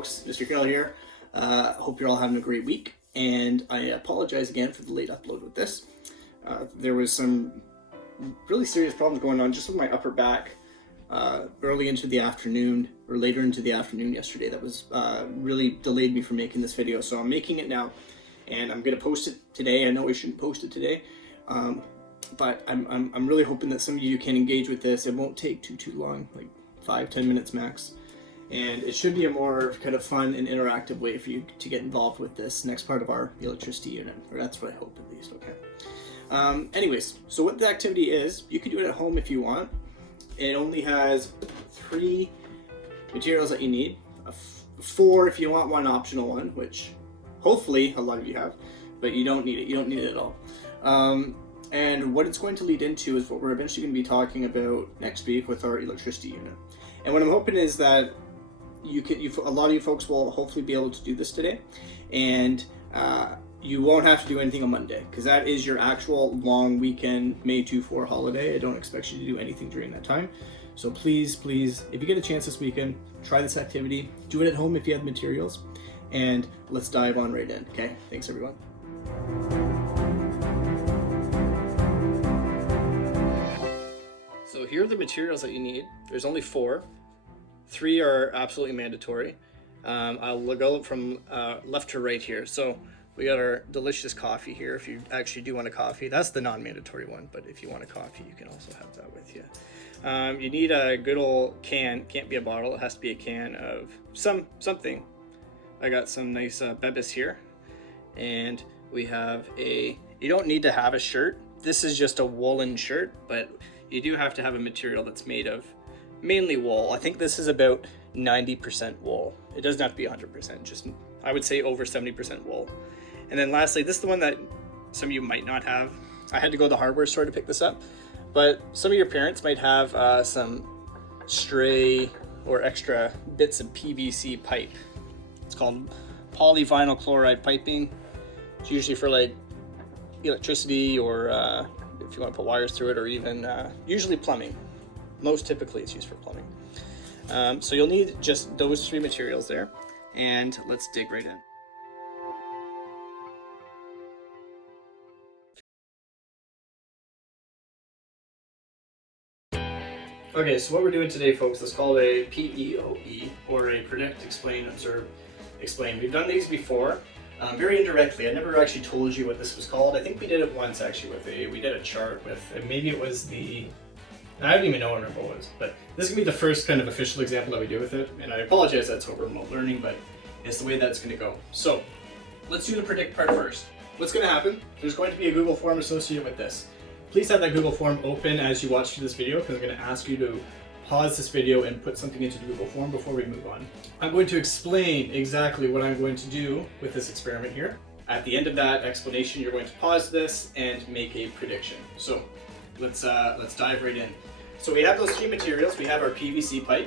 folks, Mr. Carroll here. Hope you're all having a great week, and I apologize again for the late upload with this. There was some really serious problems going on just with my upper back early into the afternoon, or later into the afternoon yesterday. That was really delayed me from making this video, so I'm making it now, and I'm going to post it today. I know I shouldn't post it today, but I'm really hoping that some of you can engage with this. It won't take too long, like 5-10 minutes max. And it should be a more kind of fun and interactive way for you to get involved with this next part of our electricity unit, or that's what I hope at least, okay? Anyways, so what the activity is, you can do it at home if you want. It only has 3 materials that you need, 4 if you want one optional one, which hopefully a lot of you have, but you don't need it. You don't need it at all. And what it's going to lead into is what we're eventually going to be talking about next week with our electricity unit. And what I'm hoping is that a lot of you folks will hopefully be able to do this today, and you won't have to do anything on Monday, because that is your actual long weekend May 2-4 holiday. I don't expect you to do anything during that time. So please, if you get a chance this weekend, try this activity. Do it at home if you have materials, and let's dive on right in. Okay, thanks everyone. So here are the materials that you need. There's only 4. 3 are absolutely mandatory. I'll go from left to right here. So we got our delicious coffee here. If you actually do want a coffee, that's the non-mandatory one, but if you want a coffee, you can also have that with you. You need a good old can. Can't be a bottle. It has to be a can of something. I got some nice P.E.O.E here, and we have you don't need to have a shirt. This is just a woolen shirt, but you do have to have a material that's made of mainly wool. I think this is about 90% wool. It doesn't have to be 100%, just I would say over 70% wool. And then lastly, this is the one that some of you might not have. I had to go to the hardware store to pick this up, but some of your parents might have some stray or extra bits of PVC pipe. It's called polyvinyl chloride piping. It's usually for like electricity, or if you want to put wires through it, or even usually plumbing. Most typically it's used for plumbing. So you'll need just those 3 materials there, and let's dig right in. Okay, so what we're doing today, folks, is called a P.E.O.E, or a Predict, Explain, Observe, Explain. We've done these before, very indirectly. I never actually told you what this was called. I think we did it once actually we did a chart with, maybe it was I don't even know what it was, but this is going to be the first kind of official example that we do with it, and I apologize that's what we're remote learning, but it's the way that's going to go. So let's do the predict part first. What's going to happen? There's going to be a Google form associated with this. Please have that Google form open as you watch this video, because I'm going to ask you to pause this video and put something into the Google form before we move on. I'm going to explain exactly what I'm going to do with this experiment here. At the end of that explanation, you're going to pause this and make a prediction. So let's dive right in. So we have those 3 materials. We have our PVC pipe.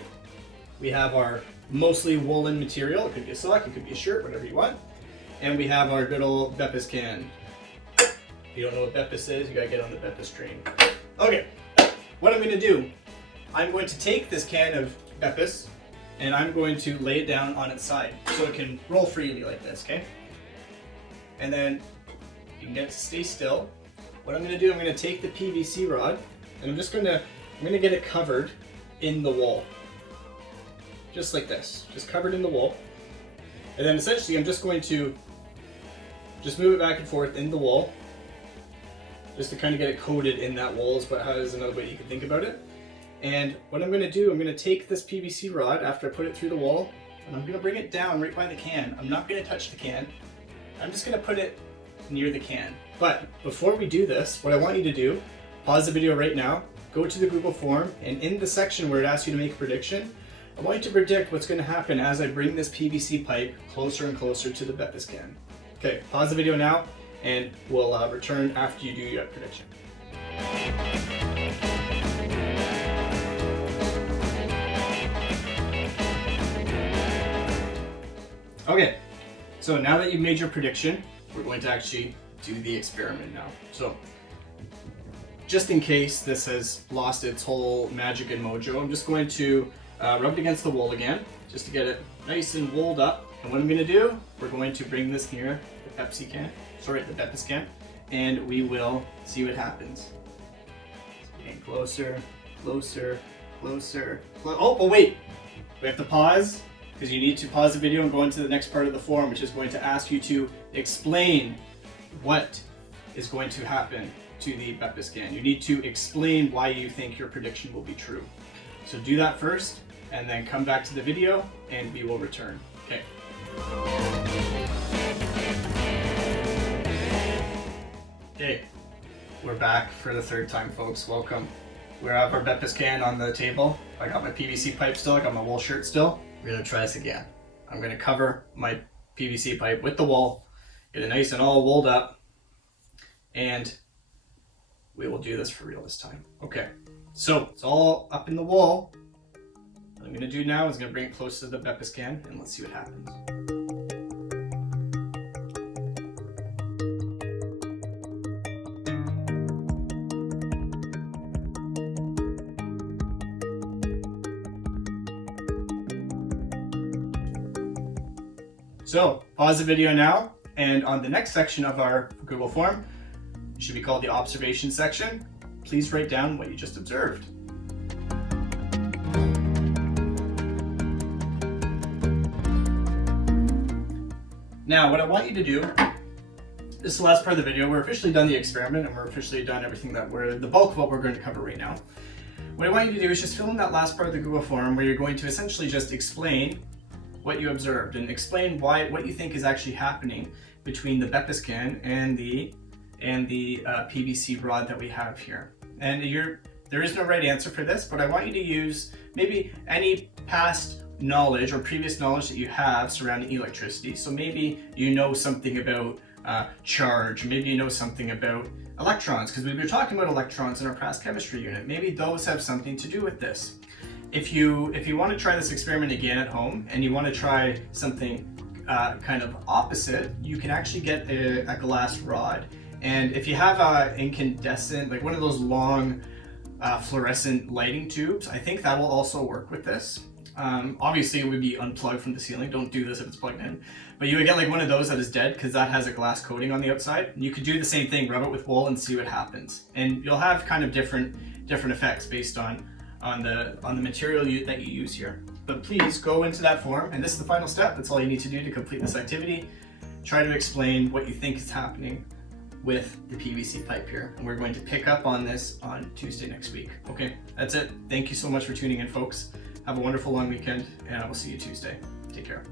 We have our mostly woolen material. It could be a sock, it could be a shirt, whatever you want. And we have our good old P.E.O.E can. If you don't know what P.E.O.E is, you gotta get on the P.E.O.E train. Okay, what I'm gonna do, I'm going to take this can of P.E.O.E and I'm going to lay it down on its side so it can roll freely like this, okay? And then you can get it to stay still. What I'm gonna do, I'm gonna take the PVC rod, and I'm gonna get it covered in the wool. Just like this, just covered in the wool. And then essentially I'm just going to just move it back and forth in the wool, just to kind of get it coated in that wool is another way you can think about it. And what I'm gonna do, I'm gonna take this PVC rod after I put it through the wool, and I'm gonna bring it down right by the can. I'm not gonna touch the can. I'm just gonna put it near the can. But before we do this, what I want you to do, pause the video right now, go to the Google form, and in the section where it asks you to make a prediction, I want you to predict what's going to happen as I bring this PVC pipe closer and closer to the P.E.O.E can. Okay, pause the video now, and we'll return after you do your prediction. Okay, so now that you've made your prediction, we're going to actually do the experiment now. So just in case this has lost its whole magic and mojo, I'm just going to rub it against the wool again, just to get it nice and rolled up. And what I'm gonna do, we're going to bring this near the Pepsi can, the Pepsi can, and we will see what happens. It's getting closer, closer, closer. Oh, wait, we have to pause because you need to pause the video and go into the next part of the form, which is going to ask you to explain what is going to happen to the Pepsi can. You need to explain why you think your prediction will be true. So do that first, and then come back to the video, and we will return. Okay. Okay, we're back for the third time, folks. Welcome. We have our Pepsi can on the table. I got my PVC pipe still. I got my wool shirt still. We're gonna try this again. I'm gonna cover my PVC pipe with the wool, get it nice and all wooled up, and we will do this for real this time. Okay, so it's all up in the wool. What I'm gonna do now is I'm gonna bring it close to the Pepsi can, and let's see what happens. So pause the video now, and on the next section of our Google form, it should be called the observation section. Please write down what you just observed. Now, what I want you to do, this is the last part of the video. We're officially done the experiment, and we're officially done everything the bulk of what we're going to cover right now. What I want you to do is just fill in that last part of the Google form where you're going to essentially just explain what you observed and explain what you think is actually happening between the Pepsi can and the PVC rod that we have here. And there is no right answer for this, but I want you to use maybe any past knowledge or previous knowledge that you have surrounding electricity. So maybe you know something about charge, maybe you know something about electrons, because we were talking about electrons in our past chemistry unit. Maybe those have something to do with this. If you want to try this experiment again at home and you want to try something kind of opposite, you can actually get a glass rod. And if you have an incandescent, like one of those long fluorescent lighting tubes, I think that will also work with this. Obviously it would be unplugged from the ceiling. Don't do this if it's plugged in. But you would get like one of those that is dead because that has a glass coating on the outside. You could do the same thing, rub it with wool and see what happens. And you'll have kind of different effects based on the material that you use here. But please go into that form, and this is the final step. That's all you need to do to complete this activity. Try to explain what you think is happening with the PVC pipe here. And we're going to pick up on this on Tuesday next week. Okay, that's it. Thank you so much for tuning in, folks. Have a wonderful long weekend, and I will see you Tuesday. Take care.